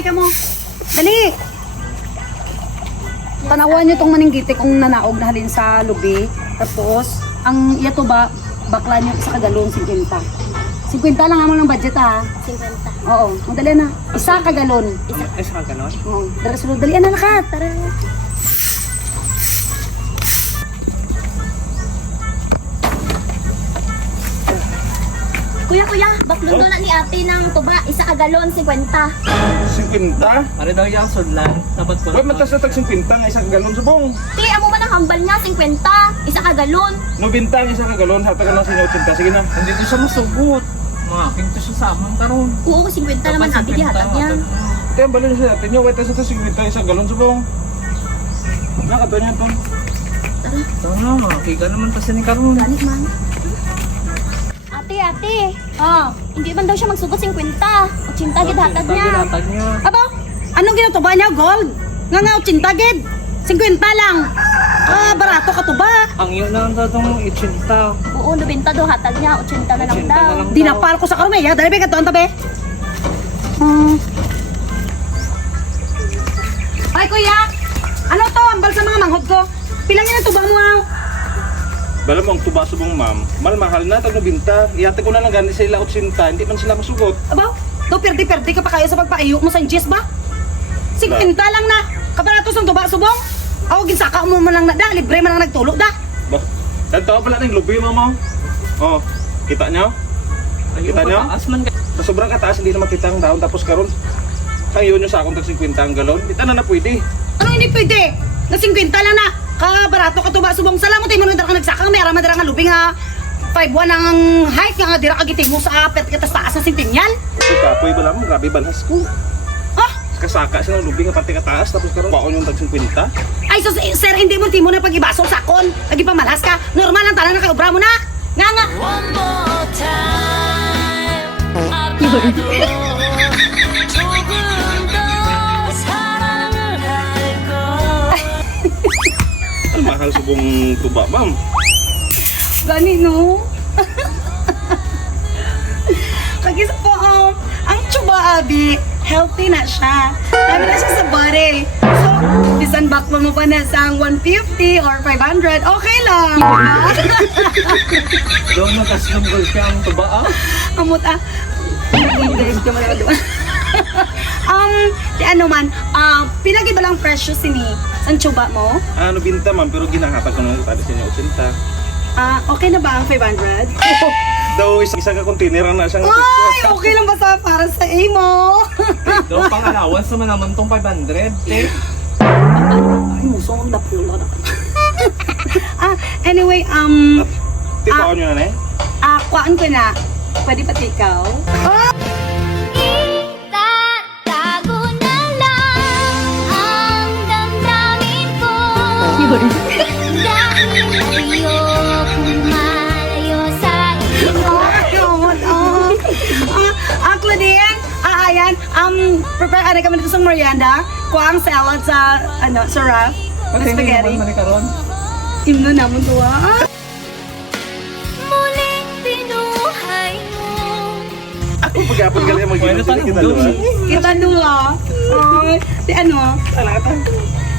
ani ka mo. Dali. Tanawan niyo tong maninggiti kung nanaog na halin sa lubi. Tapos, ang yato ba, bakla niyo sa kagalon, 50. 50 lang amo ng budget ha. 50. Oo, madali na. Isa kagalon. Isa ka ganon? Oo, dali na lakat. Tara. Kuya, baklundo na ni ate ng tuba, isa ka galon, 50. 50? Pare daw yung sudlan. Dapat ko Wait, matas na tag 50 nga isang galon subong. Ti, amo man ang hambal niya, 50. Isa ka galon. 90 ang isa ka galon, hata ka lang sa inyo 80. Sige na. Hindi ko siya masugot. Mga pinto siya sa amang karon. Oo, 50 naman abi di hatag niya. Ito yung balon sa natin nyo. Wait, sa ito 50 isang galon subong. Nakato niya ito. Tama, makiga naman kasi ni karon. Ganit man. Ate. Oh, Hindi man daw siya magsugot 50. 80 gid hatag niya. Hatag niya. aba, anong ginatuba niya, gold? Nga 80 gid. 50 lang. Ah, barato ka to ba? Ang yun lang daw itong 80. Oo, 90 daw hatag niya, 80 na lang 80 na daw. lang. Dinapal ko sa karumeya. Dali ba ka doon, tabi? Ay, kuya! Ano to? Ambal sa mga manghod ko. Pilang yan ang tuba mo, ah? Bala mo ang tuba subong ma'am. Mahal na tag 90. Iyate ko na lang gani sila 80. Hindi man sila masugot. Aba, do perdi-perdi ka pa kayo sa pagpaiyo mo sa inches ba? 50 lang na. Kabarato sa tuba, subong. Aw, ginsaka mo man lang na da. Libre man lang nagtulog da. Ba? Tanto pala ng lubi mama. Oh, kita niyo? Kita niyo? Taas man ka. Sa sobrang kataas hindi na makita ang daon tapos karon kayo nyo sa akong tag 50 ang galon. Kita na pwede. Ano hindi pwede? Na 50 lang na. Kabarato ka tuba, subong. Salamat tayo mo nung ka nagsaka. May araman dara nga lubing nga 5'1 ang height nga dira kagiting mo sa pet katas taas ng sintinyan. Ito kapoy ba lang grabe balhas ko. Ah! Kasaka sila ng lubing nga pati kataas tapos karon baon yung tag 50. Ay, so, sir, hindi mo timo na pag-ibasol sa kon. Lagi pa malas ka. Normal ang tanan na kay obra mo na. Nga nga. Ang mahal subong tuba ma'am. Gani, no? Kagisa po, ang tsuba, abi, healthy na siya. Dami na siya sa body. So, bisan baklo mo pa na sa 150 or 500, okay lang. Doon magkasunggol ka ang tuba ah. Amot hindi ka malawa doon. Di ano man, pinag-iba lang presyo sini. San tsuba mo? Ano binta ma'am pero ginahatag ko ng tadi sa inyo 80. Okay na ba ang 500? Daw isa ka container na siyang Ay, okay lang ba sa para sa imo? Doon pang allowance naman tong 500. Eh. Ay, muso ang dapula na. Anyway, Tipaon nyo na eh. kuhaan ko na. Pwede pati ikaw? Itatago na lang ang damdamin ko. Dahil ayokong malayo sa iyo. Claudine, ayan, prepare kami dito sa merienda. Kuhaan salad sa, sa wrap. Pati hindi Spaghetti. naman manikaron. Himno naman to, Muling pinuhay mo. Ako pag-apon ka lang Pwede mag-inom kita tanong doon. Kita dua. Di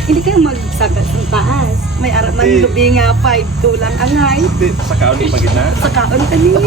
hindi kayo magsagat ng taas. May arap man Hindi. lubi nga 5'2" lang angay. Sa kaon ni pagina. Sa kaon kanina.